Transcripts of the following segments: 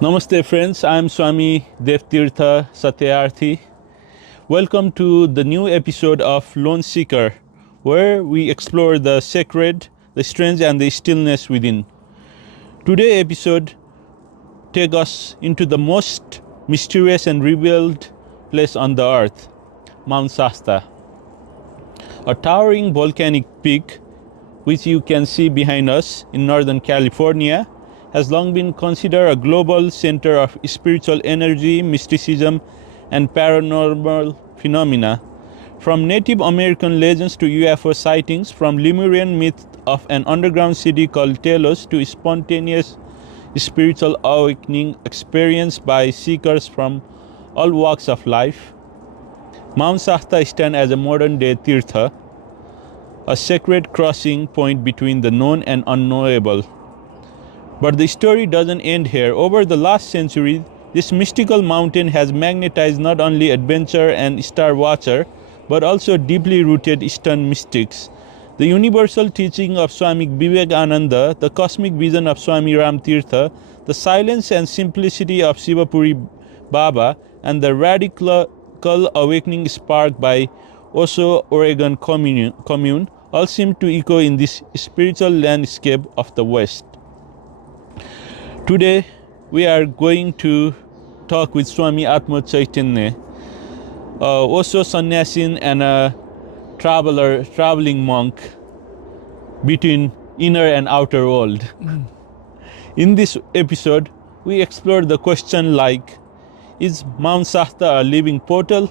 Namaste friends, I am Swami Devtirtha Satyarthi. Welcome to the new episode of Lone Seeker, where we explore the sacred, the strange and the stillness within. Today's episode takes us into the most mysterious and revealed place on the earth, Mount Shasta. A towering volcanic peak, which you can see behind us in Northern California, has long been considered a global center of spiritual energy, mysticism, and paranormal phenomena. From Native American legends to UFO sightings, from Lemurian myth of an underground city called Telos to spontaneous spiritual awakening experienced by seekers from all walks of life, Mount Shasta stands as a modern-day Tirtha, a sacred crossing point between the known and unknowable. But the story doesn't end here. Over the last century, this mystical mountain has magnetized not only adventure and star watcher, but also deeply rooted Eastern mystics. The universal teaching of Swami Vivekananda, the cosmic vision of Swami Ram Tirtha, the silence and simplicity of Sivapuri Baba, and the radical awakening sparked by Osho Oregon commune all seem to echo in this spiritual landscape of the West. Today, we are going to talk with Swami Atmo Chaitanya, Osho sannyasin and a traveling monk between inner and outer world. In this episode, we explore the question like, is Mount Shasta a living portal?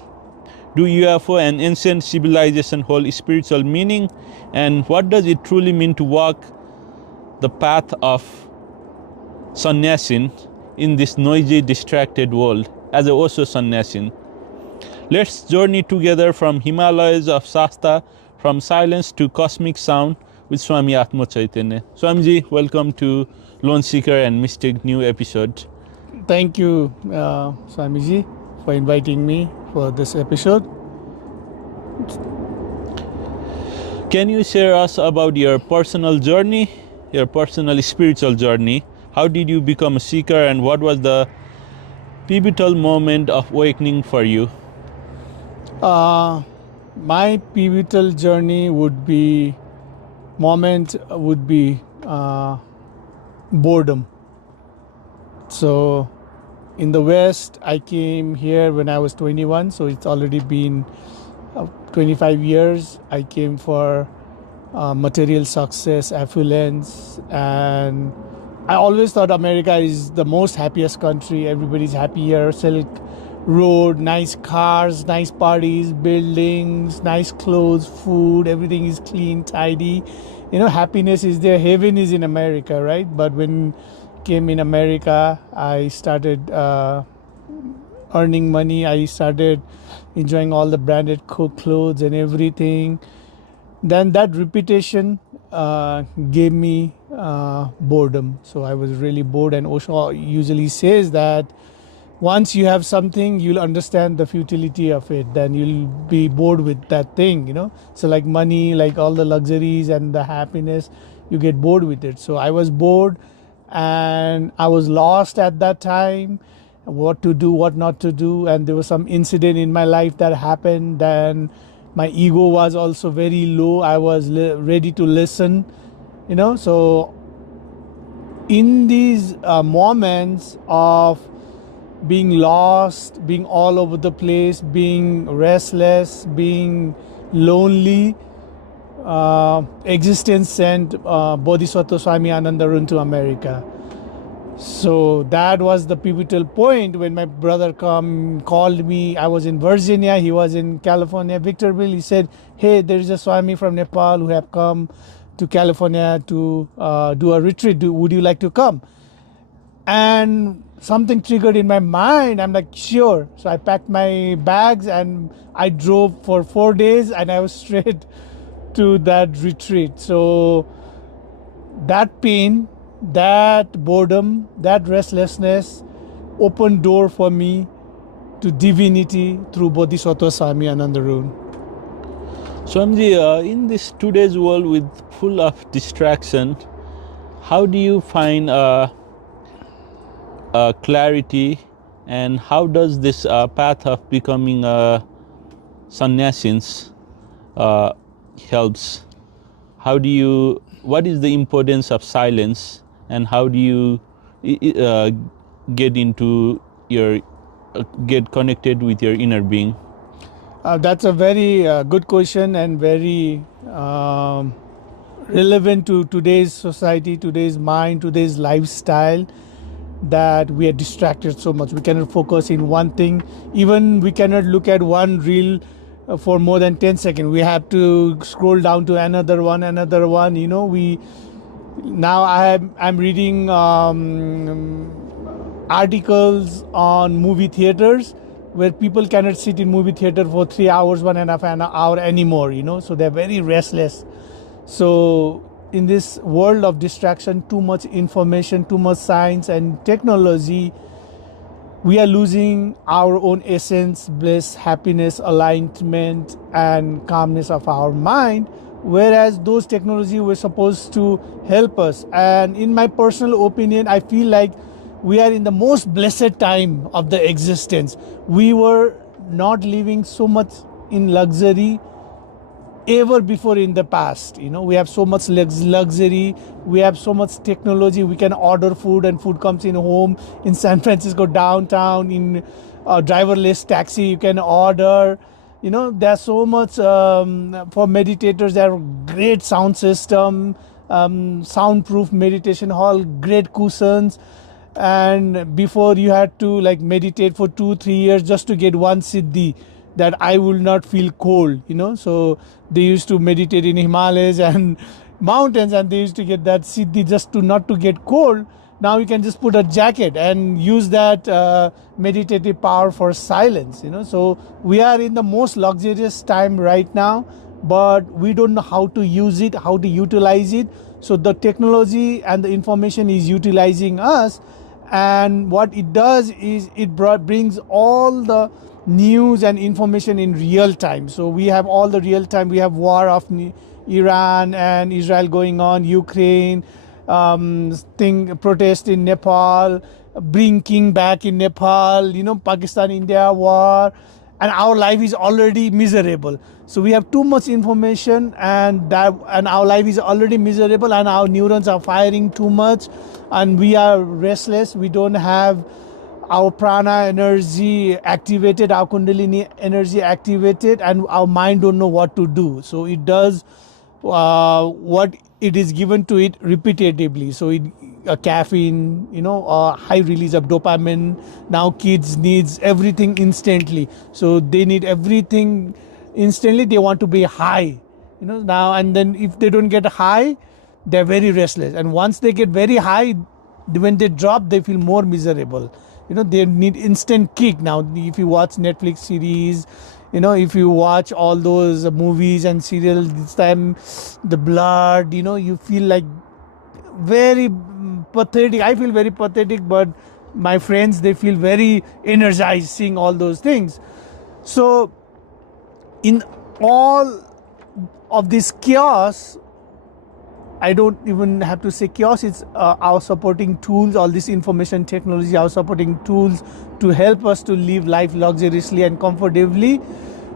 Do UFO and ancient civilization hold spiritual meaning? And what does it truly mean to walk the path of sannyasin in this noisy, distracted world as a Osho sannyasin? Let's journey together from Himalayas of Shasta, from silence to cosmic sound with Swami Atmo Chaitanya. Swamiji, welcome to Lone Seeker and Mystic new episode. Thank you, Swamiji, for inviting me for this episode. Can you share us about your personal journey, your personal spiritual journey? How did you become a seeker and what was the pivotal moment of awakening for you? My pivotal journey would be boredom. So in the West, I came here when I was 21, so it's already been 25 years. I came for material success, affluence, and I always thought America is the most happiest country. Everybody's happy here. Silk Road, nice cars, nice parties, buildings, nice clothes, food, everything is clean, tidy. Happiness is there. Heaven is in America, right? But when came in America, I started earning money. I started enjoying all the branded clothes and everything. Then that repetition gave me boredom. So I was really bored, and Osho usually says that once you have something, you'll understand the futility of it. Then you'll be bored with that thing, So like money, like all the luxuries and the happiness, you get bored with it. So I was bored and I was lost at that time, what to do, what not to do. And there was some incident in my life that happened. Then my ego was also very low. I was ready to listen, So in these moments of being lost, being all over the place, being restless, being lonely, existence sent Bodhisattva Swami Anandarun to America. So that was the pivotal point when my brother called me. I was in Virginia, he was in California, Victorville. He said, hey, there is a Swami from Nepal who have come to California to do a retreat. Would you like to come? And something triggered in my mind. I'm like, sure. So I packed my bags and I drove for 4 days and I was straight to that retreat. So that pain, that boredom, that restlessness opened door for me to divinity through Bodhisattva Swami Anandarun. Swamiji, in this today's world with full of distraction, how do you find clarity, and how does this path of becoming a sannyasins helps? What is the importance of silence, and how do you get into your get connected with your inner being? That's a very good question and very relevant to today's society, today's mind, today's lifestyle, that we are distracted so much. We cannot focus in one thing. Even we cannot look at one reel for more than 10 seconds. We have to scroll down to another one. You know, I'm reading articles on movie theaters where people cannot sit in movie theater for 3 hours, 1.5 an hour anymore, you know, so they're very restless. So in this world of distraction, too much information, too much science and technology, we are losing our own essence, bliss, happiness, alignment and calmness of our mind, whereas those technology were supposed to help us. And in my personal opinion, I feel like we are in the most blessed time of the existence. We were not living so much in luxury ever before in the past. You know, we have so much luxury, we have so much technology. We can order food and food comes in home. In San Francisco downtown, in a driverless taxi you can order. You know, there's so much for meditators. There are great sound system, soundproof meditation hall, great cushions. And before you had to like meditate for 2-3 years just to get one siddhi, that I will not feel cold, you know. So they used to meditate in Himalayas and mountains, and they used to get that siddhi just to not to get cold. Now you can just put a jacket and use that meditative power for silence, you know. So we are in the most luxurious time right now, but we don't know how to use it, how to utilize it. So the technology and the information is utilizing us, and what it does is it brings all the news and information in real time. So we have all the real time. We have war of Iran and Israel going on, Ukraine, protest in Nepal, bring king back in Nepal, you know, Pakistan India war, and our life is already miserable. So we have too much information, and our life is already miserable, and our neurons are firing too much, and we are restless. We don't have our prana energy activated, our kundalini energy activated, and our mind don't know what to do. So it does what it is given to it repetitively. So caffeine, you know, high release of dopamine. Now kids needs everything instantly. So they need everything instantly. They want to be high, you know, now. And then if they don't get high, they're very restless. And once they get very high, when they drop, they feel more miserable. You know, they need instant kick. Now if you watch Netflix series, you know, if you watch all those movies and serials, this time the blood, you know, you feel like very pathetic. I feel very pathetic, but my friends, they feel very energized seeing all those things. So in all of this chaos, I don't even have to say chaos, it's our supporting tools, all this information technology, our supporting tools to help us to live life luxuriously and comfortably.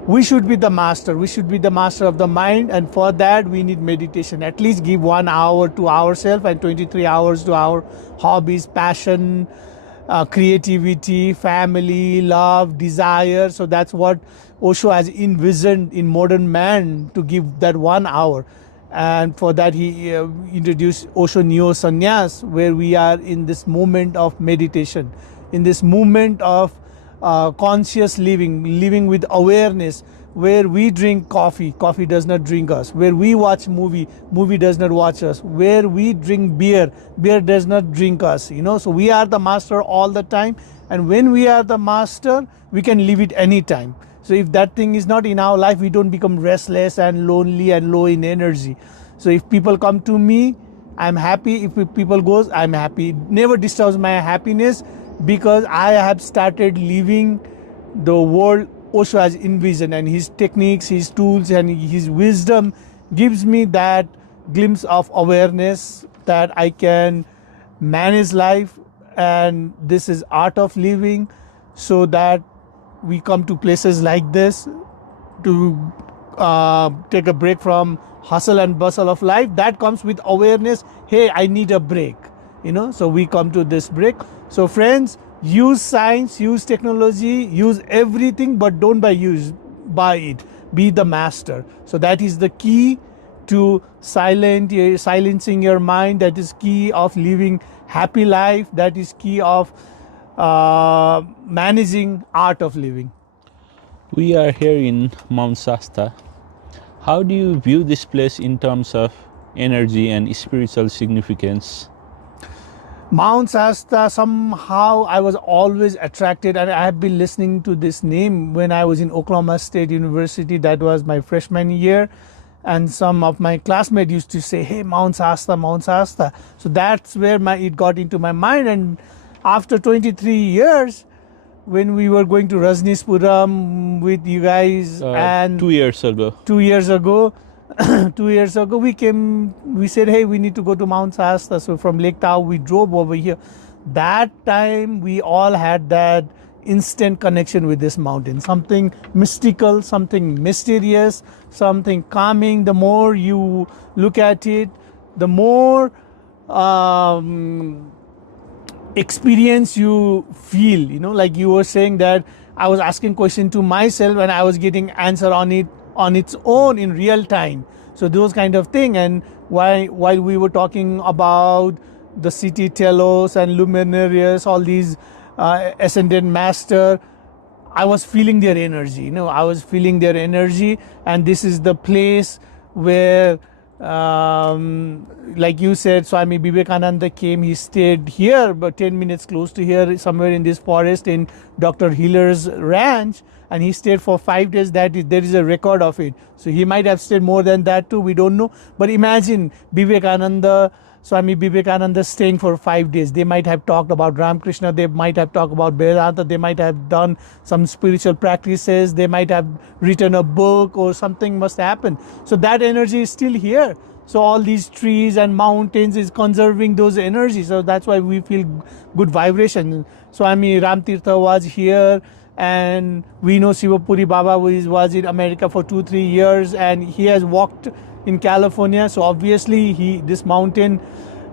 We should be the master. We should be the master of the mind, and for that we need meditation. At least give 1 hour to ourselves and 23 hours to our hobbies, passion, creativity, family, love, desire. So that's what Osho has envisioned in modern man, to give that 1 hour. And for that he introduced Osho Neo Sannyas, where we are in this moment of meditation, in this moment of conscious living with awareness, where we drink coffee does not drink us, where we watch movie does not watch us, where we drink beer does not drink us, you know. So we are the master all the time, and when we are the master, we can leave it anytime. So if that thing is not in our life, we don't become restless and lonely and low in energy. So if people come to me, I'm happy. If people goes, I'm happy. It never disturbs my happiness, because I have started living the world Osho has envisioned, and his techniques, his tools and his wisdom gives me that glimpse of awareness that I can manage life and this is art of living, so that we come to places like this to take a break from hustle and bustle of life. That comes with awareness. Hey, I need a break, so we come to this break. So friends, use science, use technology, use everything, but don't buy it. Be the master. So that is the key to silencing your mind. That is key of living happy life. That is key of managing art of living. We are here in Mount Shasta. How do you view this place in terms of energy and spiritual significance? Mount Shasta, somehow I was always attracted, and I have been listening to this name when I was in Oklahoma State University. That was my freshman year, and some of my classmates used to say, hey, Mount Shasta, Mount Shasta. So that's where it got into my mind. And after 23 years, when we were going to Rajneeshpuram with you guys, and 2 years ago, 2 years ago, 2 years ago, we said, hey, we need to go to Mount Shasta. So from Lake Tahoe, we drove over here. That time, we all had that instant connection with this mountain. Something mystical, something mysterious, something calming. The more you look at it, the more experience you feel. Like you were saying that I was asking question to myself and I was getting answer on its own in real time. So those kind of thing. And while we were talking about the city Telos and Lemurians, all these ascended master, I was feeling their energy. And this is the place where like you said, Swami Vivekananda came. He stayed here, but 10 minutes close to here, somewhere in this forest in Dr. Hiller's ranch, and he stayed for 5 days. There is a record of it. So he might have stayed more than that too. We don't know. But imagine Swami Vivekananda staying for 5 days. They might have talked about Ramakrishna. They might have talked about Vedanta. They might have done some spiritual practices. They might have written a book, or something must happen. So that energy is still here. So all these trees and mountains is conserving those energies. So that's why we feel good vibration. Swami Ramtirtha was here, and we know Sivapuri Baba was in America for 2-3 years, and he has walked in California. So obviously this mountain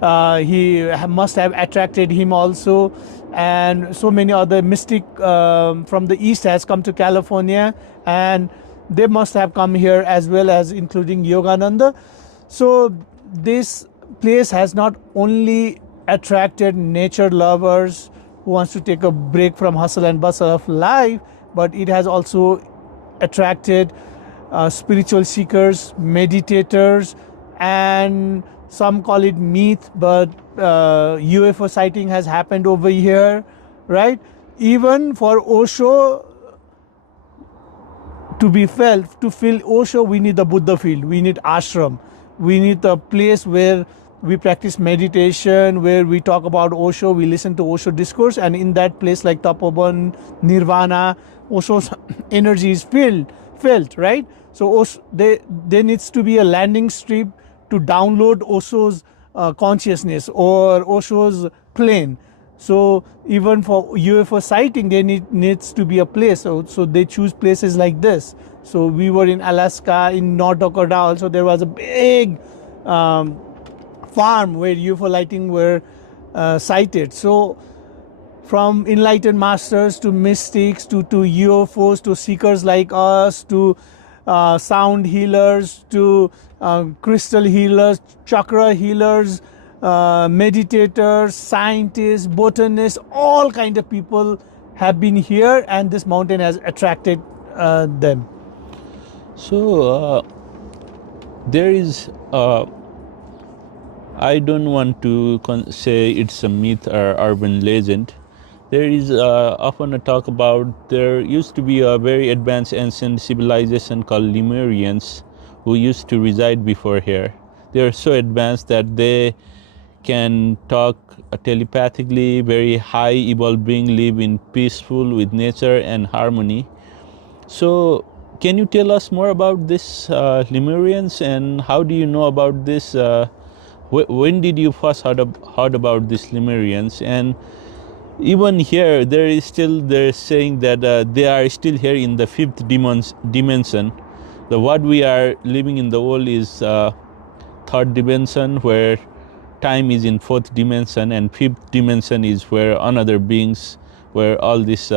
he must have attracted him also. And so many other mystic from the east has come to California, and they must have come here as well, as including Yogananda. So this place has not only attracted nature lovers who wants to take a break from hustle and bustle of life, but it has also attracted spiritual seekers, meditators, and some call it myth, but UFO sighting has happened over here, right? Even for Osho to feel Osho, we need the Buddha field, we need ashram, we need a place where we practice meditation, where we talk about Osho, we listen to Osho discourse, and in that place like Tapoban, Nirvana, Osho's energy is felt, right? So there needs to be a landing strip to download Osho's consciousness or Osho's plane. So even for UFO sighting, there needs to be a place. So they choose places like this. So we were in Alaska, in North Dakota also. There was a big farm where UFO lighting were sighted. So from enlightened masters to mystics to UFOs to seekers like us to sound healers to crystal healers, chakra healers, meditators, scientists, botanists, all kind of people have been here, and this mountain has attracted them. So there is I don't want to say it's a myth or urban legend. There is often a talk about there used to be a very advanced ancient civilization called Lemurians who used to reside before here. They are so advanced that they can talk telepathically, very high evolved being, live in peaceful with nature and harmony. So can you tell us more about this Lemurians, and how do you know about this? When did you first heard about these Lemurians, and even here they're saying that they are still here in the fifth dimension. The what we are living in the world is third dimension, where time is in fourth dimension, and fifth dimension is where another beings, where all this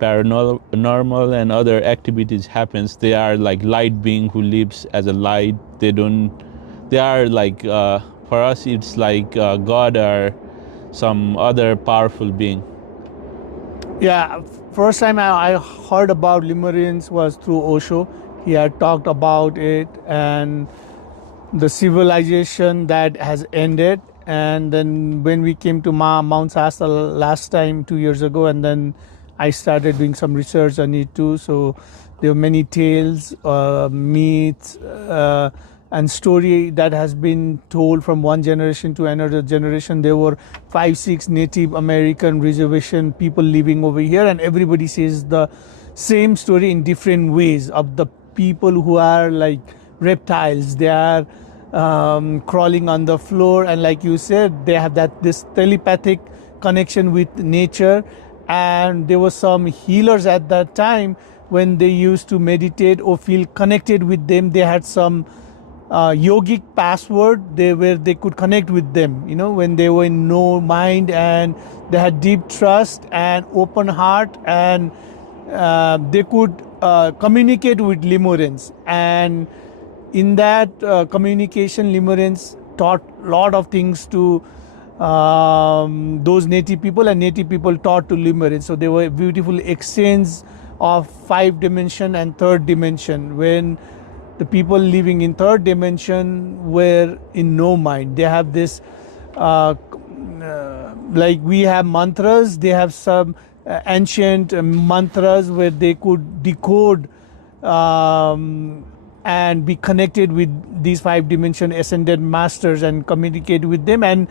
paranormal and other activities happens. They are like light being who lives as a light. They are like for us it's like God or some other powerful being. Yeah, first time I heard about Lemurians was through Osho. He had talked about it and the civilization that has ended. And then when we came to Mount Shasta last time 2 years ago, and then I started doing some research on it too. So there were many tales, myths, and story that has been told from one generation to another generation. There were 5-6 Native American reservation people living over here, and everybody says the same story in different ways of the people who are like reptiles. They are crawling on the floor, and like you said, they have this telepathic connection with nature. And there were some healers at that time when they used to meditate or feel connected with them. They had some yogic password where they could connect with them, when they were in no mind, and they had deep trust and open heart, and they could communicate with Lemurians. And in that communication, Lemurians taught a lot of things to those native people, and native people taught to Lemurians. So there were beautiful exchange of 5 dimension and third dimension, when the people living in third dimension were in no mind. They have this like we have mantras, they have some ancient mantras where they could decode and be connected with these 5 dimension ascended masters and communicate with them. And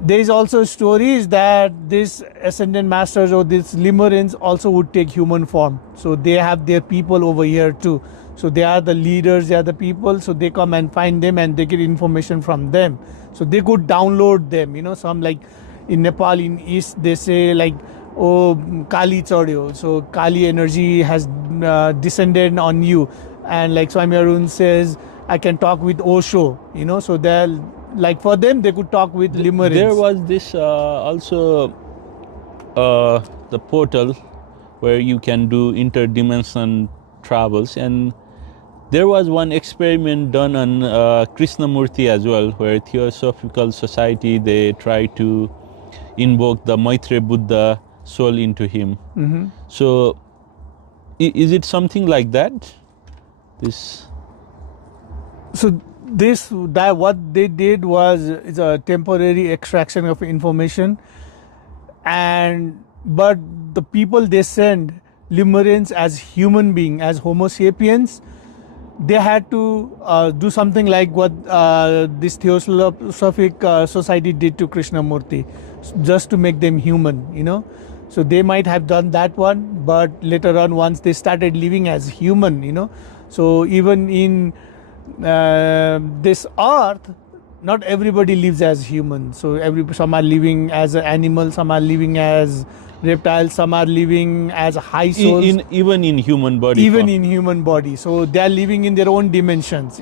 there is also stories that these ascended masters or these Lemurians also would take human form. So they have their people over here too. So they are the leaders, they are the people. So they come and find them and they get information from them. So they could download them. Some like in Nepal, in East, they say like, oh, Kali Chadyo. So Kali energy has descended on you. And like Swami Arun says, I can talk with Osho. So they're like, for them, they could talk with Lemurians. There was this also the portal where you can do interdimension travels, and there was one experiment done on Krishnamurti as well, where Theosophical Society, they try to invoke the Maitreya Buddha soul into him. Mm-hmm. So is it something like that? What they did was is a temporary extraction of information, but the people they send, Lemurians as human being, as Homo sapiens, they had to do something like what this Theosophic Society did to Krishnamurti, just to make them human. So they might have done that one, but later on, once they started living as human, so even in this earth, not everybody lives as human. So some are living as an animal, some are living as reptiles, some are living as high souls. Even in human body. In human body. So they are living in their own dimensions,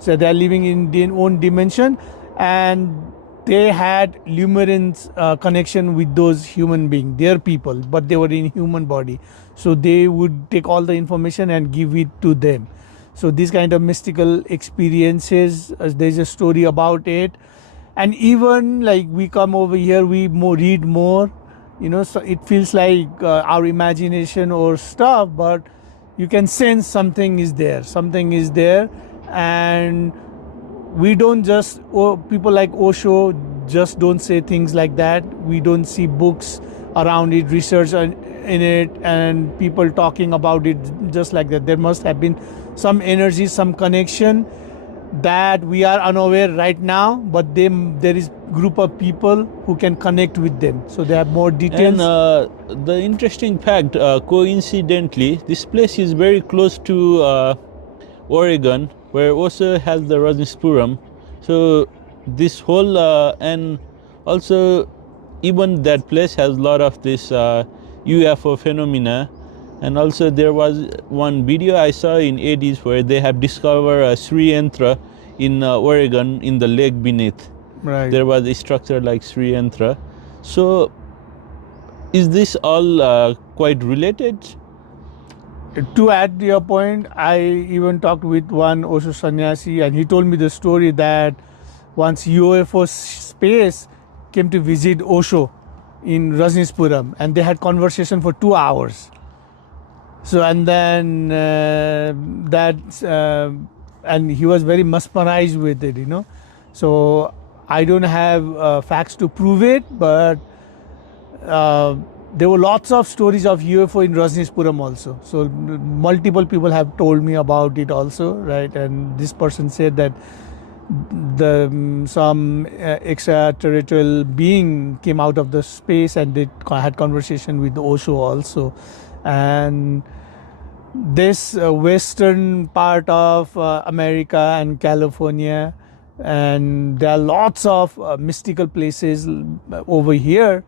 So they are living in their own dimension, and they had Lemurians connection with those human beings, their people, but they were in human body. So they would take all the information and give it to them. So these kind of mystical experiences, there's a story about it. And even like we come over here, we read more, so it feels like our imagination or stuff, but you can sense something is there. And we don't just, people like Osho just don't say things like that. We don't see books around it, research in it, and people talking about it just like that. There must have been some energy, some connection that we are unaware right now, but there is group of people who can connect with them. So they have more details. And the interesting fact, coincidentally, this place is very close to Oregon, where also has the Rajneeshpuram. So this whole and also even that place has a lot of this UFO phenomena. And also there was one video I saw in 80s where they have discovered a Sri Yantra in Oregon in the lake beneath. Right. There was a structure like Sri Yantra. So is this all quite related? To add to your point, I even talked with one Osho sannyasi, and he told me the story that once UFO space came to visit Osho in Rajneeshpuram, and they had conversation for 2 hours. So and then and he was very mesmerized with it, you know. So I don't have facts to prove it, but there were lots of stories of UFO in Rajneeshpuram also. So multiple people have told me about it also, right? And this person said that some extraterrestrial being came out of the space and they had conversation with Osho also. And this western part of America and California, and there are lots of mystical places over here,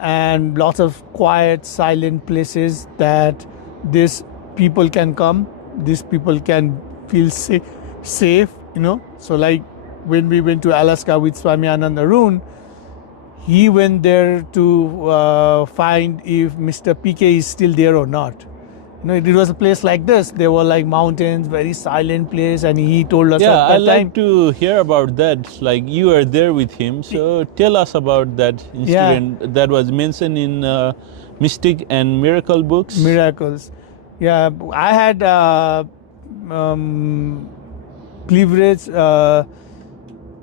and lots of quiet, silent places that these people can come, these people can feel safe, you know. So like when we went to Alaska with Swami Anand Arun, he went there to find if Mr. PK is still there or not. You know, it was a place like this. There were like mountains, very silent place, and he told us at that I'd like time. to hear about that. Like you were there with him, so tell us about that incident that was mentioned in Mystic and Miracle books. Miracles. Yeah, I had privilege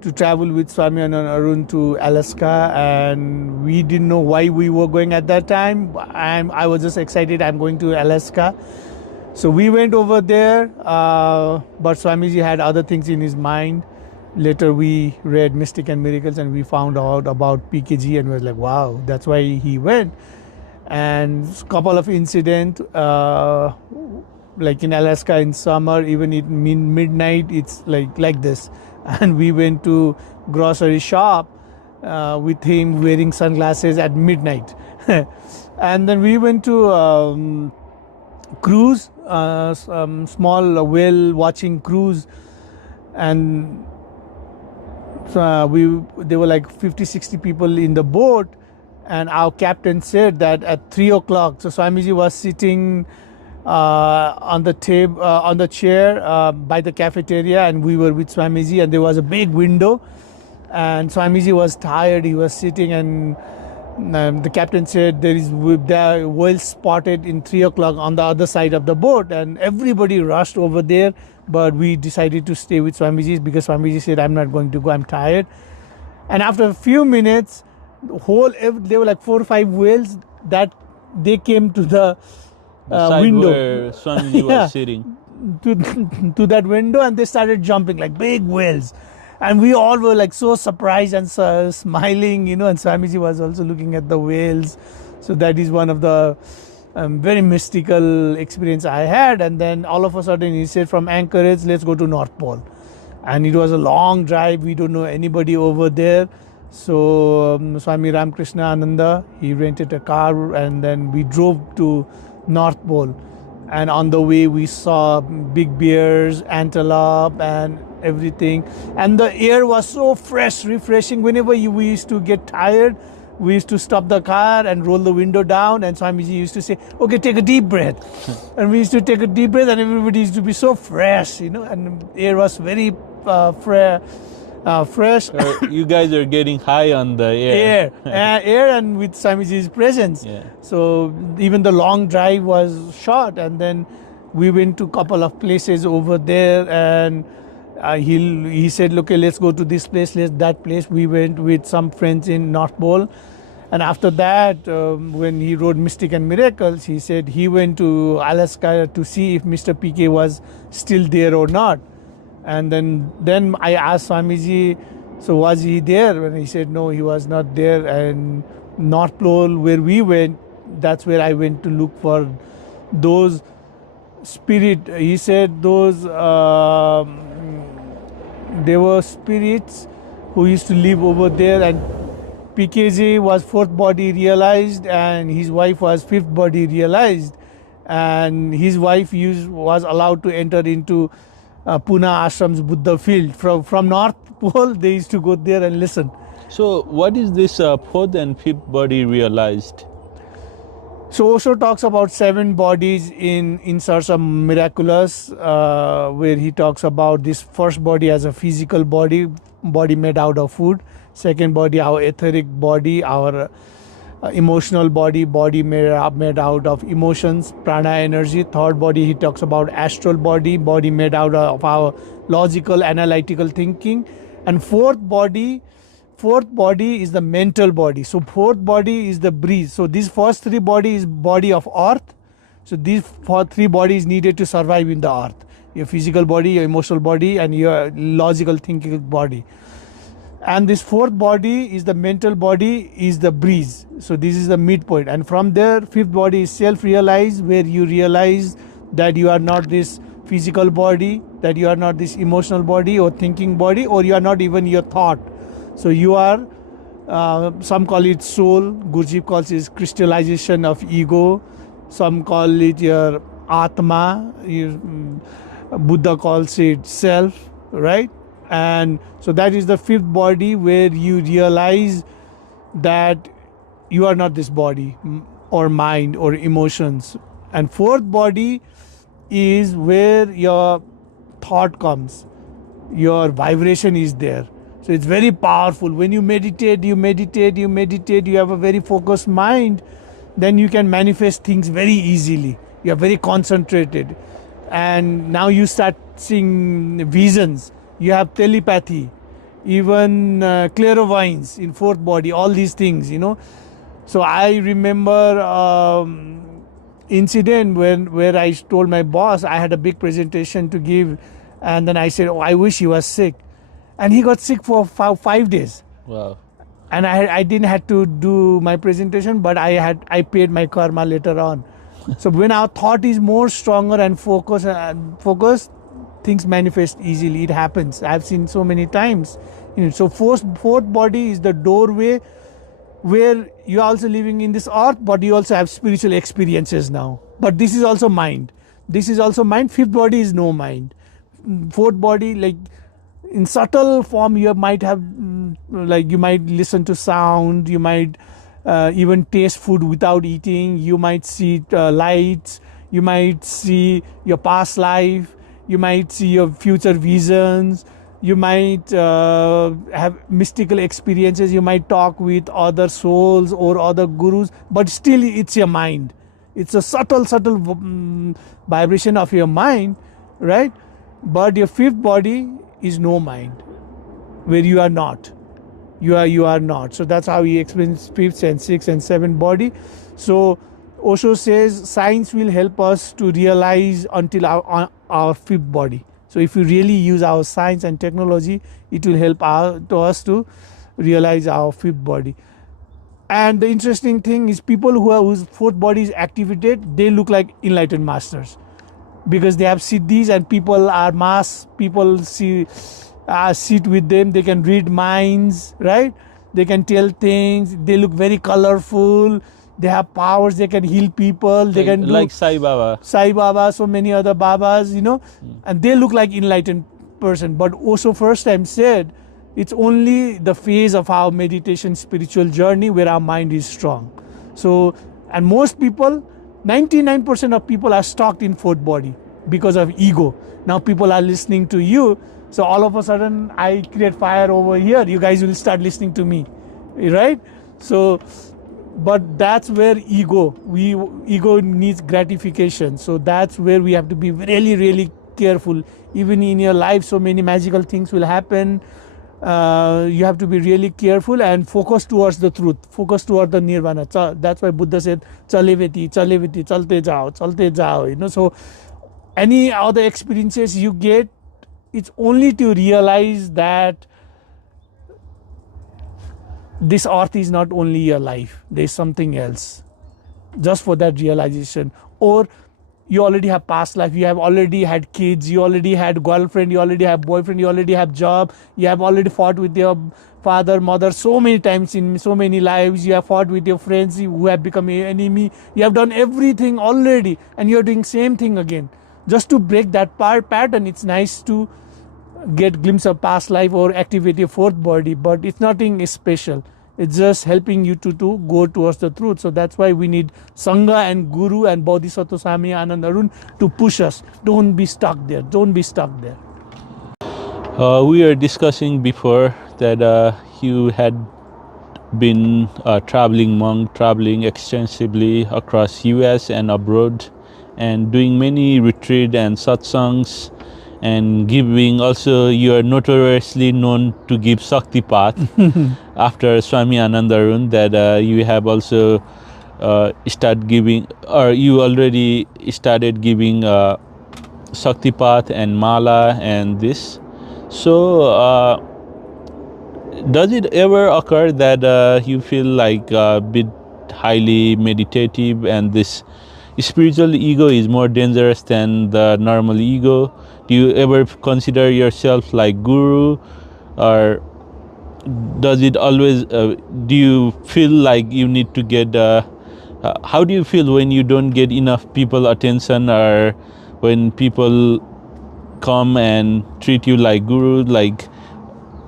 to travel with Swami Anand Arun to Alaska, and we didn't know why we were going at that time. I was just excited, I'm going to Alaska. So we went over there, but Swamiji had other things in his mind. Later we read Mystic and Miracles and we found out about PKG and was like, wow, that's why he went. And a couple of incidents, like in Alaska in summer, even at midnight, it's like this. And we went to grocery shop with him wearing sunglasses at midnight. And then we went to cruise, small whale watching cruise, and there were like 50-60 people in the boat, and our captain said that at 3 o'clock, so Swamiji was sitting on the chair by the cafeteria, and we were with Swamiji, and there was a big window, and Swamiji was tired. He was sitting, and the captain said there is whale spotted in 3 o'clock on the other side of the boat, and everybody rushed over there, but we decided to stay with Swamiji because Swamiji said, I'm not going to go, I'm tired. And after a few minutes, there were like 4 or 5 whales that they came to the window where Swamiji was sitting. To that window, and they started jumping like big whales, and we all were like so surprised and smiling, you know. And Swamiji was also looking at the whales. So that is one of the very mystical experience I had. And then all of a sudden he said, from Anchorage, let's go to North Pole. And it was a long drive. We don't know anybody over there. So Swami Ramakrishna Ananda, he rented a car, and then we drove to North Pole. And on the way we saw big bears, antelope, and everything. And the air was so fresh, refreshing. Whenever we used to get tired, we used to stop the car and roll the window down, and Swamiji used to say, okay, take a deep breath. And we used to take a deep breath, and everybody used to be so fresh, you know, and the air was very fresh. You guys are getting high on the air. Air and with Swamiji's presence. Yeah. So even the long drive was short, and then we went to a couple of places over there, and he said, okay, let's go to this place, that place. We went with some friends in North Pole. And after that, when he wrote Mystic and Miracles, he said he went to Alaska to see if Mr. PK was still there or not. And then I asked Swamiji, so was he there? And he said, no, he was not there. And North Pole, where we went, that's where I went to look for those spirit. He said those, there were spirits who used to live over there, and PKJ was fourth body realized, and his wife was fifth body realized, and his wife was allowed to enter into Pune Ashram's Buddha field. From North Pole, they used to go there and listen. So what is this fourth and fifth body realized? So Osho talks about 7 bodies in Search of Miraculous, where he talks about this first body as a physical body made out of food. Second body, our etheric body, our emotional body made out of emotions, prana energy. Third body, he talks about astral body made out of our logical, analytical thinking. And fourth body is the mental body. So fourth body is the breeze. So these first 3 body is body of earth. So these 3 bodies needed to survive in the earth: your physical body, your emotional body, and your logical thinking body. And this fourth body is the mental body, is the breeze. So this is the midpoint. And from there, fifth body is self-realized, where you realize that you are not this physical body, that you are not this emotional body or thinking body, or you are not even your thought. So you are, some call it soul, Gurjeev calls it crystallization of ego, some call it your Atma, Buddha calls it self, right? And so that is the fifth body, where you realize that you are not this body or mind or emotions. And fourth body is where your thought comes, your vibration is there. So it's very powerful. When you meditate, you have a very focused mind, then you can manifest things very easily. You are very concentrated. And now you start seeing visions. You have telepathy, even clairvoyance in fourth body, all these things, So I remember incident where I told my boss I had a big presentation to give, and then I said, I wish he was sick. And he got sick for 5 days. Wow. And I didn't have to do my presentation, but I paid my karma later on. So when our thought is more stronger and focused, things manifest easily. It happens. I've seen so many times. So fourth body is the doorway where you're also living in this earth, but you also have spiritual experiences now. But this is also mind. Fifth body is no mind. Fourth body, like in subtle form, you might have, like you might listen to sound, you might even taste food without eating, you might see lights, you might see your past life, you might see your future visions, you might have mystical experiences, you might talk with other souls or other gurus, but still it's your mind. It's a subtle vibration of your mind, right? But your fifth body is no mind, where you are not. You are not. So that's how he explains fifth and sixth and seventh body. So Osho says science will help us to realize until our fifth body. So if we really use our science and technology, it will help us to realize our fifth body. And the interesting thing is, people whose fourth body is activated, they look like enlightened masters, because they have siddhis and people are mass. People sit with them. They can read minds, right? They can tell things. They look very colorful. They have powers. They can heal people. They can do like Sai Baba, so many other Babas, and they look like enlightened person. But also first time said, it's only the phase of our meditation spiritual journey where our mind is strong. So, and most people, 99% of people are stuck in fourth body because of ego. Now people are listening to you. So all of a sudden I create fire over here. You guys will start listening to me, right? So, but that's where ego needs gratification. So that's where we have to be really, really careful. Even in your life, so many magical things will happen. You have to be really careful and focus towards the truth, focus towards the nirvana. That's why Buddha said, chalte jao. So any other experiences you get, it's only to realize that this earth is not only your life, there's something else. Just for that realization. Or you already have past life, you have already had kids, you already had girlfriend, you already have boyfriend, you already have job, you have already fought with your father, mother so many times in so many lives, you have fought with your friends who have become your enemy, you have done everything already and you're doing same thing again. Just to break that pattern, it's nice to get glimpse of past life or activate your fourth body, but it's nothing special. It's just helping you to go towards the truth. So that's why we need Sangha and Guru and Bodhisattva Swami Anand Arun to push us. Don't be stuck there. Don't be stuck there. We were discussing before that you had been a traveling monk, traveling extensively across US and abroad, and doing many retreat and satsangs, and giving. Also, you are notoriously known to give Shaktipat after Swami Anandarun, that you have also start giving, or you already started giving Shaktipat and Mala and this. So does it ever occur that you feel like a bit highly meditative and this spiritual ego is more dangerous than the normal ego? Do you ever consider yourself like guru, or does it always do you feel like you need to get how do you feel when you don't get enough people attention, or when people come and treat you like guru? Like,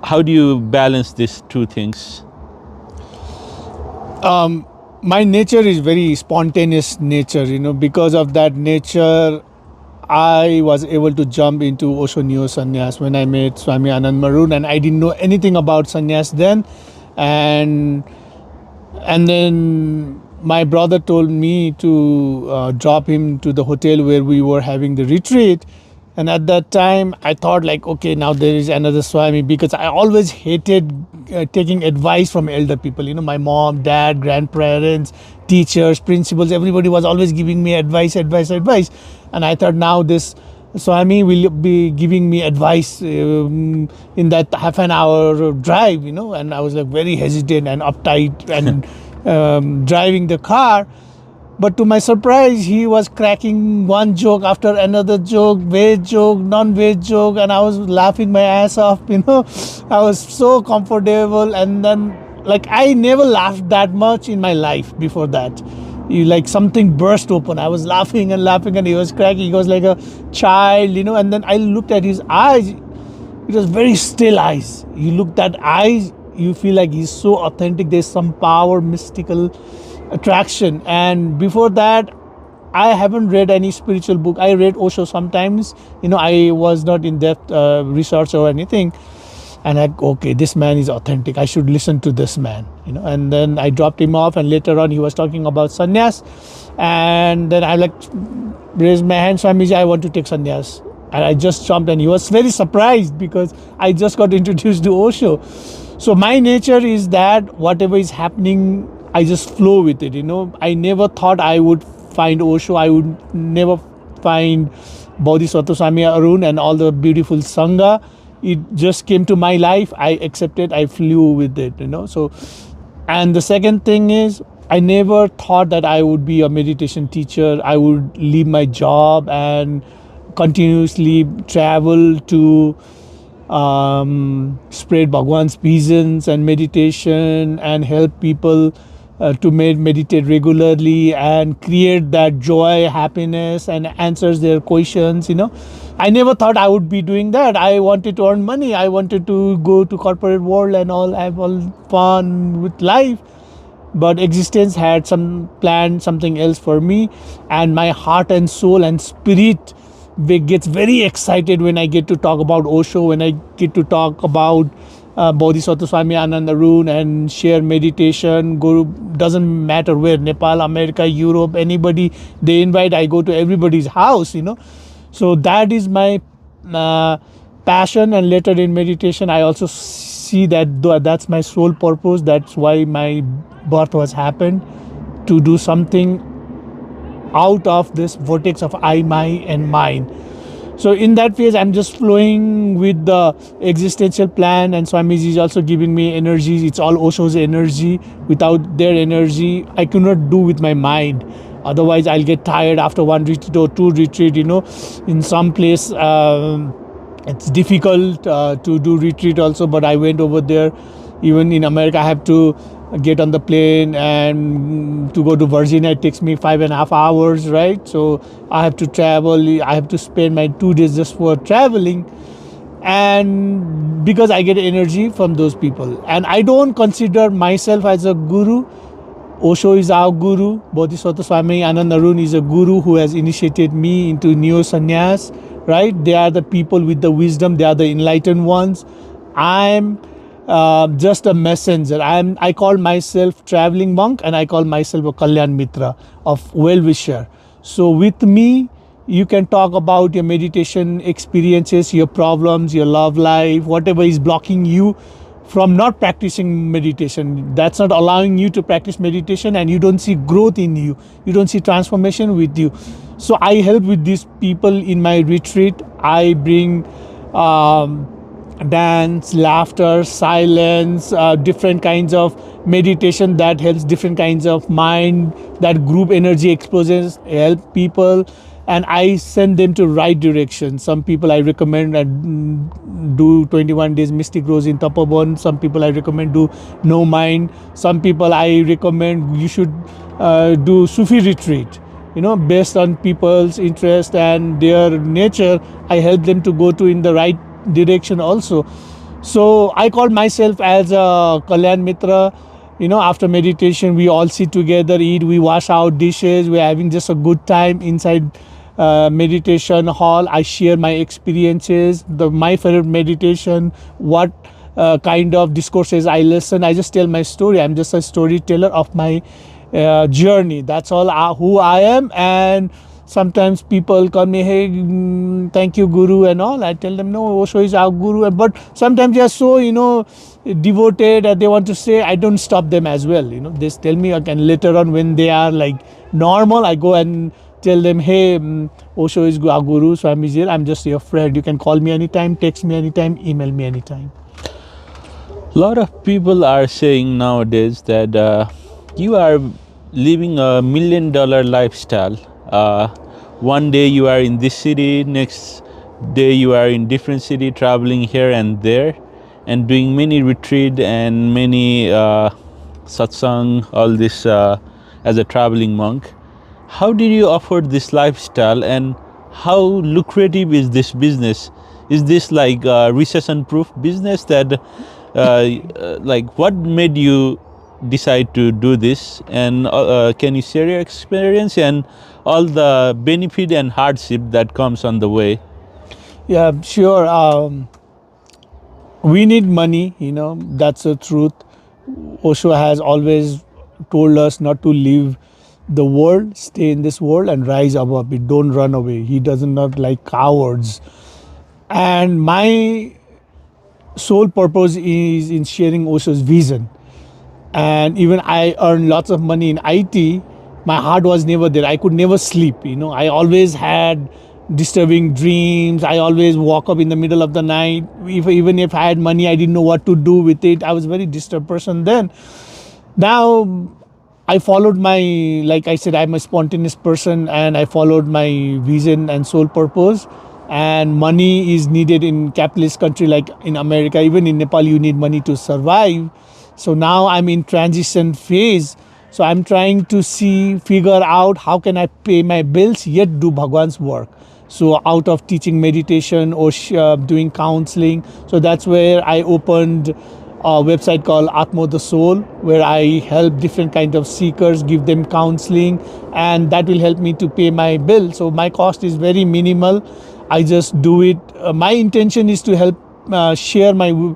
how do you balance these two things? My nature is very spontaneous nature, because of that nature I was able to jump into Osho Neo Sannyas when I met Swami Anand Maroon, and I didn't know anything about sannyas then. And then my brother told me to drop him to the hotel where we were having the retreat. And at that time, I thought like, okay, now there is another Swami, because I always hated taking advice from elder people. My mom, dad, grandparents, teachers, principals, everybody was always giving me advice. And I thought now this Swami will be giving me advice in that half an hour drive, and I was like very hesitant and uptight and driving the car. But to my surprise, he was cracking one joke after another joke, veg joke, non-veg joke, and I was laughing my ass off, I was so comfortable. And then, like, I never laughed that much in my life before that. Like something burst open. I was laughing, and he was cracking. He was like a child, and then I looked at his eyes. It was very still eyes. You looked at eyes, you feel like he's so authentic. There's some power, mystical attraction. And before that, I haven't read any spiritual book. I read Osho sometimes. I was not in depth research or anything. And okay, this man is authentic. I should listen to this man. And then I dropped him off. And later on, he was talking about sannyas. And then I raised my hand, Swamiji, I want to take sannyas. And I just jumped, and he was very surprised because I just got introduced to Osho. So my nature is that whatever is happening, I just flow with it. I never thought I would find Osho. I would never find Bodhisattva Swami Arun and all the beautiful Sangha. It just came to my life. I accepted. I flew with it. So, and the second thing is, I never thought that I would be a meditation teacher. I would leave my job and continuously travel to spread Bhagwan's presence and meditation and help people to meditate regularly and create that joy, happiness, and answers their questions. I never thought I would be doing that. I wanted to earn money. I wanted to go to corporate world and all, have all fun with life. But existence had planned something else for me, and my heart and soul and spirit gets very excited when I get to talk about Osho, when I get to talk about Bodhisattva Swami Anand Arun and share meditation. Guru, doesn't matter where, Nepal, America, Europe, anybody they invite, I go to everybody's house. So that is my passion. And later in meditation, I also see that that's my sole purpose. That's why my birth was happened, to do something out of this vortex of I, my, and mine. So in that phase, I'm just flowing with the existential plan, and Swamiji is also giving me energies. It's all Osho's energy. Without their energy, I could not do with my mind. Otherwise, I'll get tired after one retreat or two retreat. In some place, it's difficult to do retreat also. But I went over there. Even in America, I have to get on the plane, and to go to Virginia, it takes me 5.5 hours, right? So I have to travel. I have to spend my 2 days just for traveling, and because I get energy from those people. And I don't consider myself as a guru. Osho is our guru. Bodhisattva Swami Anandarun is a guru who has initiated me into neo sannyas, right? They are the people with the wisdom. They are the enlightened ones. I'm just a messenger. I call myself traveling monk, and I call myself a Kalyan Mitra, of well-wisher. So with me, you can talk about your meditation experiences, your problems, your love life, whatever is blocking you from not practicing meditation. That's not allowing you to practice meditation, and you don't see growth in you. You don't see transformation with you. So I help with these people in my retreat. I bring dance, laughter, silence, different kinds of meditation that helps different kinds of mind, that group energy explosions help people, and I send them to right direction. Some people I recommend do 21 days mystic rose in Tapoban. Some people I recommend do no mind. Some people I recommend you should do Sufi retreat. Based on people's interest and their nature, I help them to go to in the right direction also. So I call myself as a Kalyan Mitra. After meditation, we all sit together, eat, we wash our dishes, we're having just a good time inside meditation hall. I share my experiences, my favorite meditation, what kind of discourses I listen. I just tell my story. I'm just a storyteller of my journey. That's all who I am. And sometimes people call me, hey, thank you, Guru, and all. I tell them, no, Osho is our Guru. But sometimes they are so, devoted, and they want to say, I don't stop them as well. They tell me, and later on when they are like normal, I go and tell them, hey, Osho is our Guru, Swami Jir, I'm just your friend. You can call me anytime, text me anytime, email me anytime. A lot of people are saying nowadays that you are living $1 million lifestyle. One day you are in this city, next day you are in different city, traveling here and there, and doing many retreat and many satsang, all this as a traveling monk. How did you afford this lifestyle, and how lucrative is this business? Is this like a recession-proof business that, like, what made you decide to do this? And can you share your experience and all the benefit and hardship that comes on the way? Yeah, sure. We need money, that's the truth. Osho has always told us not to leave the world, stay in this world and rise above it. Don't run away. He does not like cowards. And my sole purpose is in sharing Osho's vision. And even I earned lots of money in IT. My heart was never there. I could never sleep. I always had disturbing dreams. I always woke up in the middle of the night. Even if I had money, I didn't know what to do with it. I was a very disturbed person then. Now I followed like I said, I'm a spontaneous person, and I followed my vision and sole purpose. And money is needed in capitalist country like in America. Even in Nepal, you need money to survive. So now I'm in transition phase. So I'm trying to figure out how can I pay my bills yet do Bhagwan's work. So out of teaching meditation or doing counseling. So that's where I opened a website called Atmo the Soul, where I help different kinds of seekers, give them counseling, and that will help me to pay my bill. So my cost is very minimal. I just do it. My intention is to help share my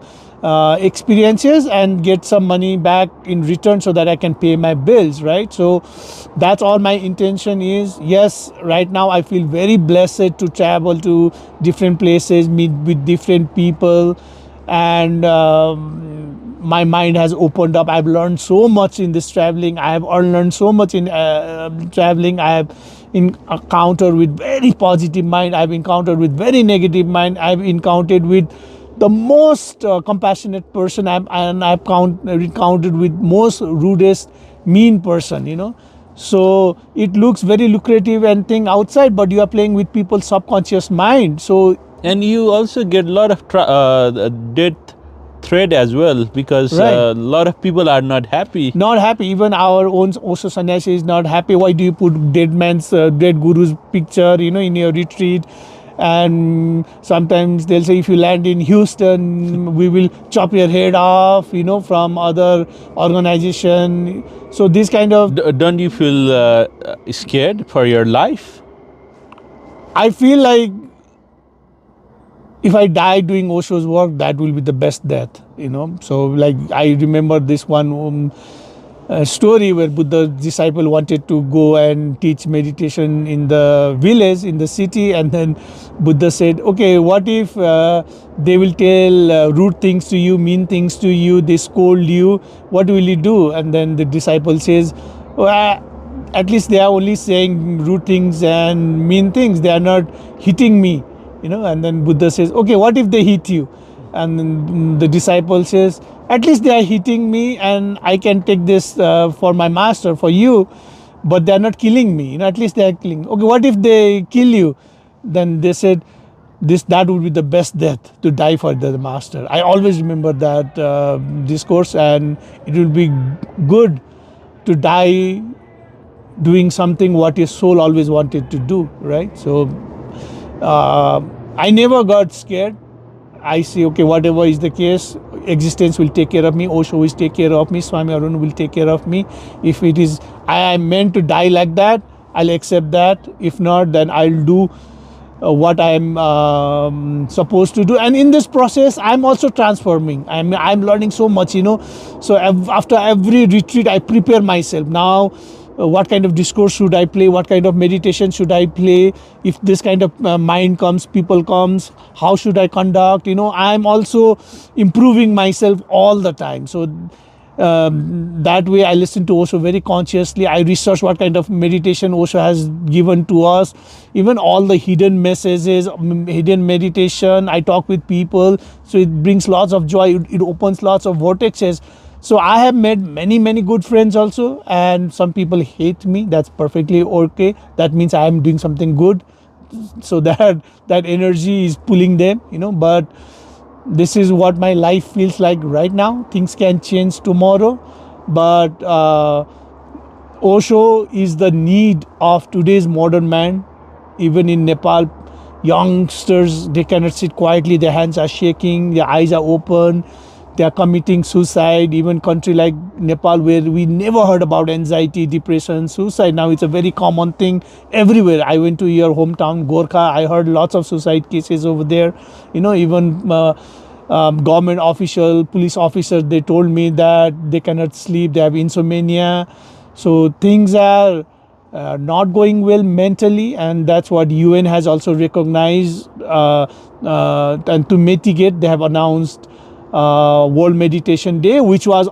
experiences and get some money back in return so that I can pay my bills, right? So that's all my intention is. Yes, right now I feel very blessed to travel to different places, meet with different people, and my mind has opened up. I've learned so much in this traveling. I have learned so much in traveling. I have encountered with very positive mind. I've encountered with very negative mind. I've encountered with the most compassionate person, and I've encountered with most rudest, mean person, So it looks very lucrative and thing outside, but you are playing with people's subconscious mind. So And you also get a lot of death threat as well, because right, a lot of people are not happy. not happy. Even our own Osho sannyasi is not happy. Why do you put dead guru's picture, in your retreat? And sometimes they'll say, if you land in Houston, we will chop your head off, from other organization. So this kind of, Don't you feel scared for your life? I feel like if I die doing Osho's work, that will be the best death. So like I remember this one story where Buddha's disciple wanted to go and teach meditation in the village, in the city, and then Buddha said, okay, what if they will tell rude things to you, mean things to you, they scold you, what will you do? And then the disciple says, well, at least they are only saying rude things and mean things, they are not hitting me. And then Buddha says, okay, what if they hit you? And then the disciple says, at least they are hitting me and I can take this for my master, for you, but they are not killing me. At least they are killing. Okay, what if they kill you? Then they said, that would be the best death, to die for the master. I always remember that discourse, and it will be good to die doing something what your soul always wanted to do, right? So I never got scared. I say, okay, whatever is the case, existence will take care of me, Osho will take care of me, Swami Arun will take care of me. If it is, I am meant to die like that, I'll accept that. If not, then I'll do what I'm supposed to do. And in this process, I'm also transforming. I'm learning so much, So after every retreat, I prepare myself. Now, what kind of discourse should I play? What kind of meditation should I play? If this kind of mind comes, people comes, how should I conduct? I'm also improving myself all the time. So that way I listen to Osho very consciously. I research what kind of meditation Osho has given to us, even all the hidden messages, hidden meditation. I talk with people, so it brings lots of joy. It opens lots of vortexes. So I have made many good friends also, and some people hate me. That's perfectly okay. That means I am doing something good, so that energy is pulling them, but this is what my life feels like right now. Things can change tomorrow, but Osho is the need of today's modern man. Even in Nepal, youngsters, they cannot sit quietly, their hands are shaking, their eyes are open, they are committing suicide. Even country like Nepal, where we never heard about anxiety, depression, suicide, now it's a very common thing everywhere. I went to your hometown Gorkha, I heard lots of suicide cases over there. Even government official, police officers, they told me that they cannot sleep, they have insomnia. So things are not going well mentally, and that's what UN has also recognized. And to mitigate, they have announced World Meditation Day, which was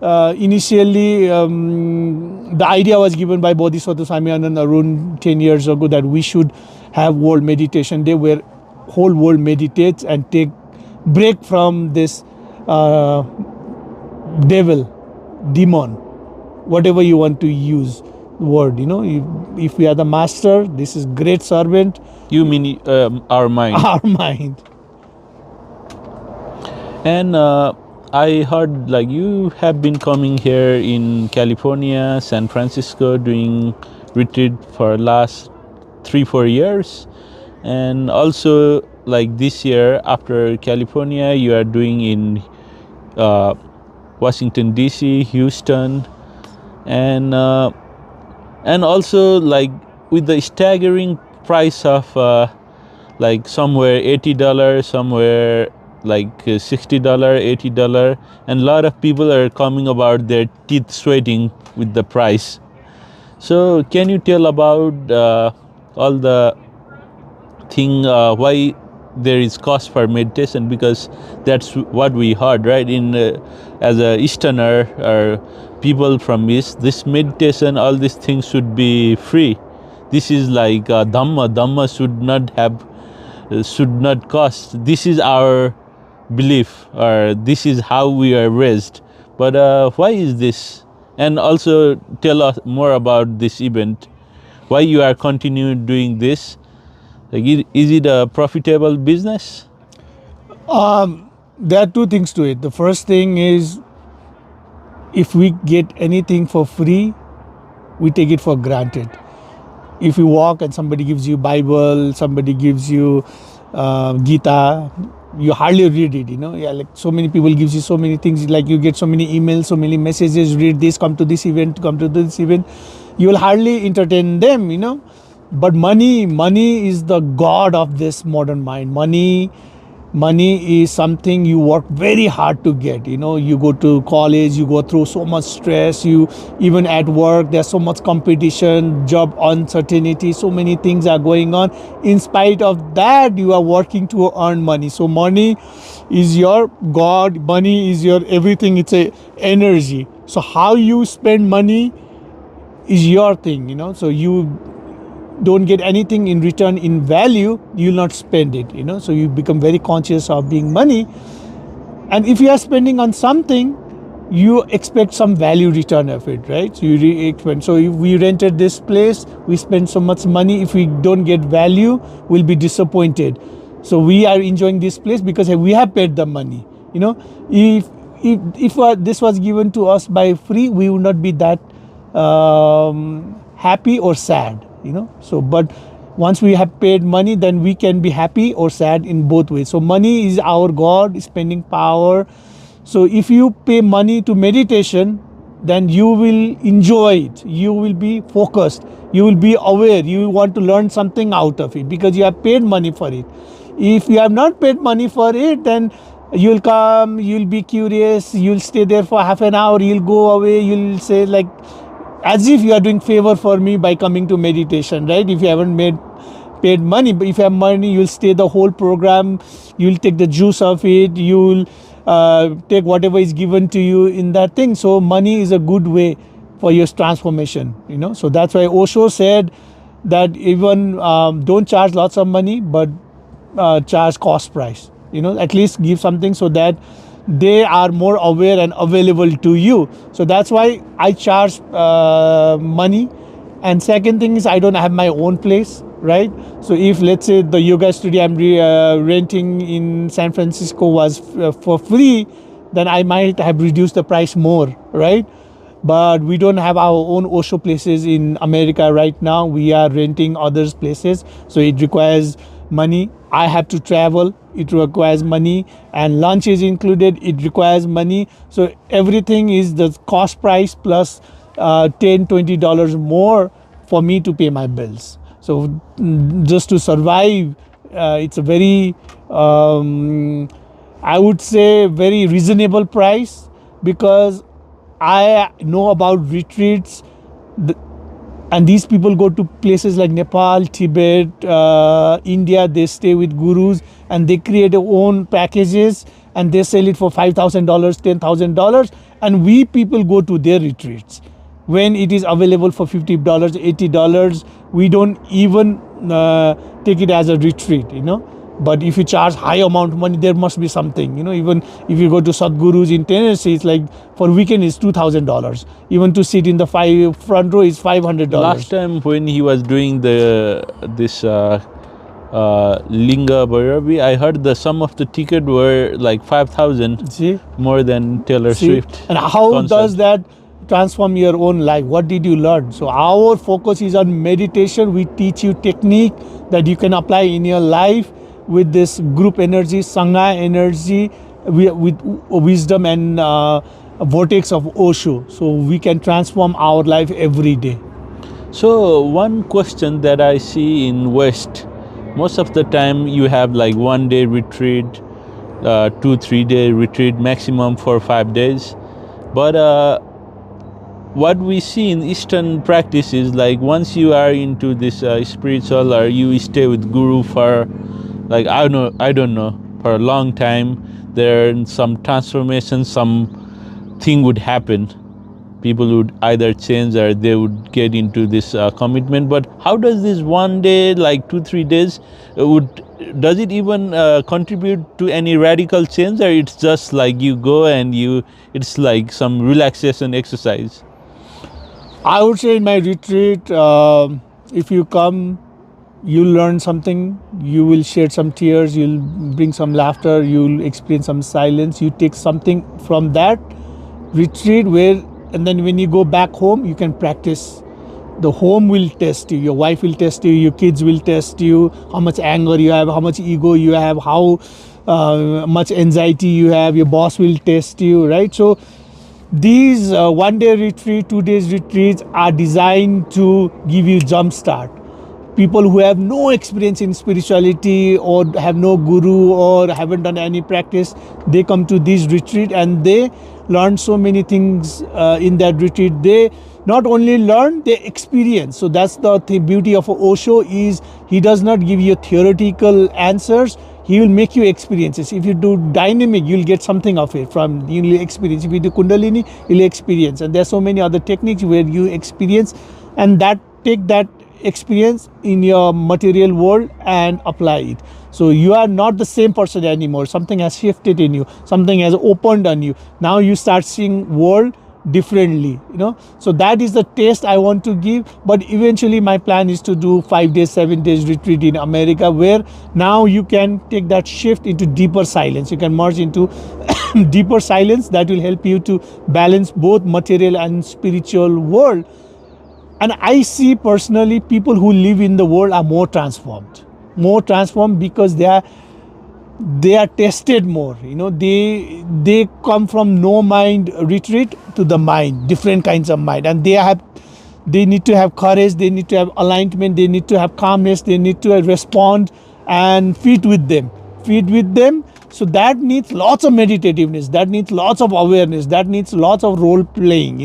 initially the idea was given by Bodhisattva Swami Arun 10 years ago, that we should have World Meditation Day, where whole world meditates and take break from this demon, whatever you want to use word. If we are the master, this is great servant. You mean our mind? Our mind. And I heard like you have been coming here in California, San Francisco, doing retreat for last 3-4 years, and also like this year after California, you are doing in Washington DC, Houston, and also like with the staggering price of like somewhere $80, somewhere like $60, $80, and a lot of people are coming about their teeth sweating with the price. So can you tell about all the thing why there is cost for meditation? Because that's what we heard, right? In as a Easterner or people from East, this meditation, all these things should be free. This is like Dhamma. Dhamma should not cost. This is our belief, or this is how we are raised. But why is this? And also tell us more about this event, why you are continuing doing this. Like, is it a profitable business? There are two things to it. The first thing is, if we get anything for free, we take it for granted. If you walk and somebody gives you Bible, somebody gives you Gita, you hardly read it. Yeah, like so many people gives you so many things. Like you get so many emails, so many messages. Read this, come to this event, come to this event. You will hardly entertain them. But money is the god of this modern mind. Money is something you work very hard to get. You go to college, you go through so much stress, you even at work there's so much competition, job uncertainty, so many things are going on. In spite of that, you are working to earn money. So money is your god, money is your everything. It's a energy. So how you spend money is your thing. So you don't get anything in return in value, you'll not spend it. So you become very conscious of being money. And if you are spending on something, you expect some value return of it, right? So so if we rented this place, we spend so much money. If we don't get value, we'll be disappointed. So we are enjoying this place because we have paid the money. If this was given to us by free, we would not be that happy or sad. So but once we have paid money, then we can be happy or sad in both ways. So money is our god, spending power. So if you pay money to meditation, then you will enjoy it, you will be focused, you will be aware, you want to learn something out of it because you have paid money for it. If you have not paid money for it, then you'll come, you'll be curious, you'll stay there for half an hour, you'll go away, you'll say like, as if you are doing favor for me by coming to meditation, right? If you haven't paid money, but if you have money, you'll stay the whole program, you'll take the juice of it, you'll take whatever is given to you in that thing. So money is a good way for your transformation. So that's why Osho said that even don't charge lots of money, but charge cost price. At least give something so that they are more aware and available to you. So that's why I charge money. And second thing is, I don't have my own place, right? So if let's say the yoga studio I'm renting in San Francisco was for free, then I might have reduced the price more, right? But we don't have our own Osho places in America right now. We are renting others' places, so it requires money. I have to travel, it requires money, and lunch is included, it requires money. So everything is the cost price plus $10-20 more for me to pay my bills. So just to survive, it's a very I would say very reasonable price, because I know about retreats, and these people go to places like Nepal, Tibet, India. They stay with gurus and they create their own packages and they sell it for $5,000, $10,000, and we people go to their retreats when it is available for $50, $80. We don't even take it as a retreat. But if you charge high amount of money, there must be something. Even if you go to Sadhguru's in Tennessee, it's like for weekend is $2,000. Even to sit in the front row is $500. Last time when he was doing this Linga Bhairavi, I heard the sum of the ticket were like 5,000. See, more than Taylor Swift. And how concert. does that transform your own life? What did you learn? So our focus is on meditation. We teach you technique that you can apply in your life with this group energy, Sangha energy, with wisdom and vortex of Osho. So we can transform our life every day. So one question that I see in West, most of the time you have like 1 day retreat, 2-3 day retreat, maximum 4-5 days. But what we see in Eastern practice is like once you are into this spiritual, or you stay with Guru for like I don't know for a long time, there some transformation, some thing would happen. People would either change or they would get into this commitment. But how does this 1 day, like 2-3 days, does it even contribute to any radical change, or it's just like you go and it's like some relaxation exercise? I would say in my retreat, if you come, you'll learn something, you will shed some tears, you'll bring some laughter, you'll experience some silence, you take something from that retreat where, and then when you go back home, you can practice. The home will test you, your wife will test you, your kids will test you, how much anger you have, how much ego you have, how much anxiety you have, your boss will test you, right? So these 1 day retreat, 2 days retreats are designed to give you jump start. People who have no experience in spirituality or have no guru or haven't done any practice, they come to this retreat and they learn so many things in that retreat. They not only learn, they experience. So that's the beauty of Osho, is he does not give you theoretical answers, he will make you experiences. If you do dynamic, you'll get something of it from, you'll experience. If you do kundalini, you'll experience. And there's so many other techniques where you experience, and that take that experience in your material world and apply it. So you are not the same person anymore. Something has shifted in you, something has opened on you. Now you start seeing world differently, so that is the taste I want to give. But eventually my plan is to do 5 days, 7 days retreat in America, where now you can take that shift into deeper silence. You can merge into deeper silence that will help you to balance both material and spiritual world. And I see personally people who live in the world are more transformed because they are tested more. They come from no mind retreat to the mind, different kinds of mind, and they need to have courage, they need to have alignment, they need to have calmness, they need to respond and feed with them. So that needs lots of meditativeness, that needs lots of awareness, that needs lots of role playing.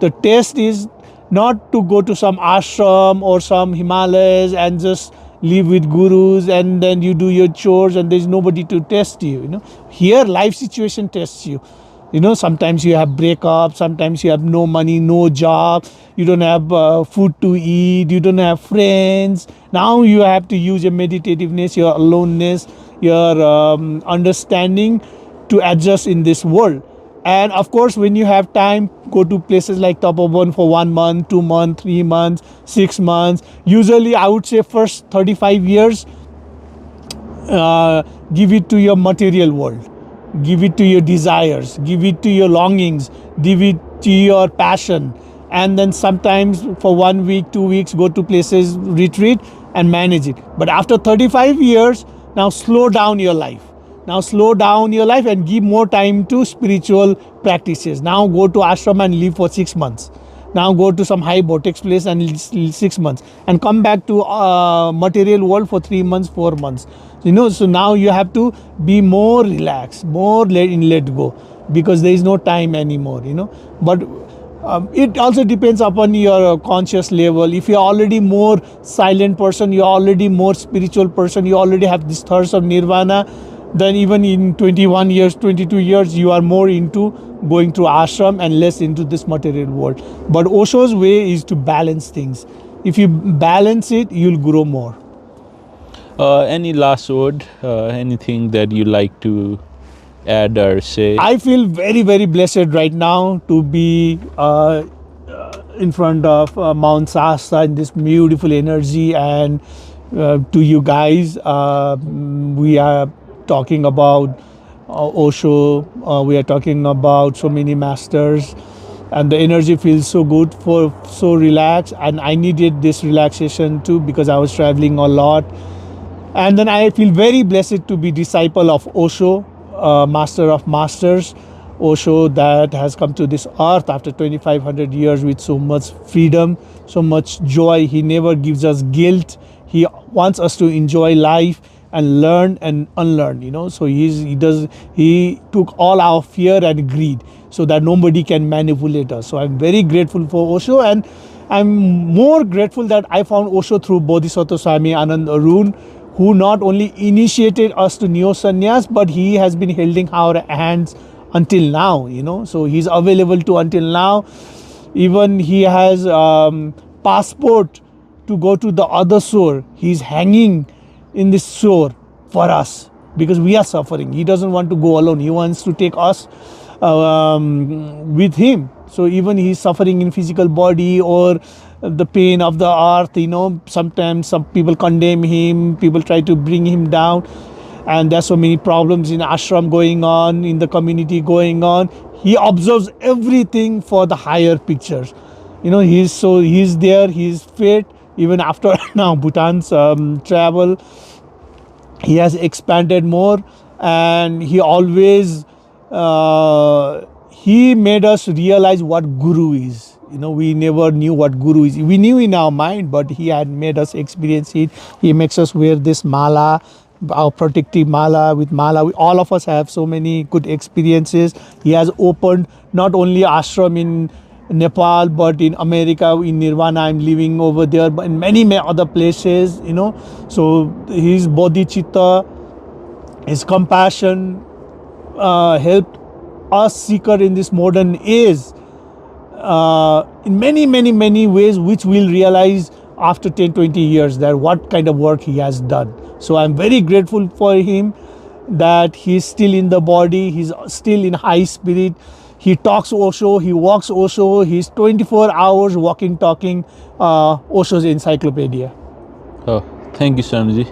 The test is not to go to some ashram or some Himalayas and just live with gurus and then you do your chores and there's nobody to test you. Here life situation tests you. Sometimes you have breakup, sometimes you have no money, no job, you don't have food to eat, you don't have friends. Now you have to use your meditativeness, your aloneness, your understanding to adjust in this world. And of course, when you have time, go to places like Tapovan for 1 month, 2 months, 3 months, 6 months. Usually, I would say first 35 years, give it to your material world, give it to your desires, give it to your longings, give it to your passion. And then sometimes for 1 week, 2 weeks, go to places, retreat and manage it. But after 35 years, now slow down your life. Now slow down your life and give more time to spiritual practices. Now go to ashram and live for 6 months. Now go to some high vortex place and live 6 months, and come back to material world for 3 months, 4 months. So now you have to be more relaxed, more let go, because there is no time anymore. But it also depends upon your conscious level. If you're already more silent person, you're already more spiritual person, you already have this thirst of nirvana, then even in 21 years, 22 years, you are more into going through ashram and less into this material world. But Osho's way is to balance things. If you balance it, you'll grow more. Any last word, anything that you like to add or say? I feel very, very blessed right now to be in front of Mount Shasta in this beautiful energy, and to you guys, we are talking about Osho, we are talking about so many masters, and the energy feels so good, so relaxed, and I needed this relaxation too because I was traveling a lot. And then I feel very blessed to be disciple of Osho, master of masters, Osho that has come to this earth after 2500 years with so much freedom, so much joy. He never gives us guilt. He wants us to enjoy life and learn and unlearn. So he took all our fear and greed so that nobody can manipulate us. So I'm very grateful for Osho, and I'm more grateful that I found Osho through Bodhisattva Swami Anand Arun, who not only initiated us to Neo Sannyas, but he has been holding our hands until now. So he's available to until now. Even he has passport to go to the other shore. He's hanging in this shore for us because we are suffering. He doesn't want to go alone. He wants to take us with him. So even he's suffering in physical body or the pain of the earth, sometimes some people condemn him, people try to bring him down, and there's so many problems in ashram going on, in the community going on. He observes everything for the higher pictures. He's there, he's fit. Even after now Bhutan's travel, he has expanded more, and he always he made us realize what guru is. We never knew what guru is. We knew in our mind, but he had made us experience it. He makes us wear this mala, our protective mala. With mala, all of us have so many good experiences. He has opened not only ashram in Nepal, but in America, in Nirvana, I'm living over there, but in many other places, So his bodhicitta, his compassion helped us seeker in this modern age in many ways, which we'll realize after 10-20 years that what kind of work he has done. So I'm very grateful for him that he's still in the body, he's still in high spirit. He talks Osho, he walks Osho, he's 24 hours walking, talking Osho's encyclopedia. Oh, thank you, Swamiji.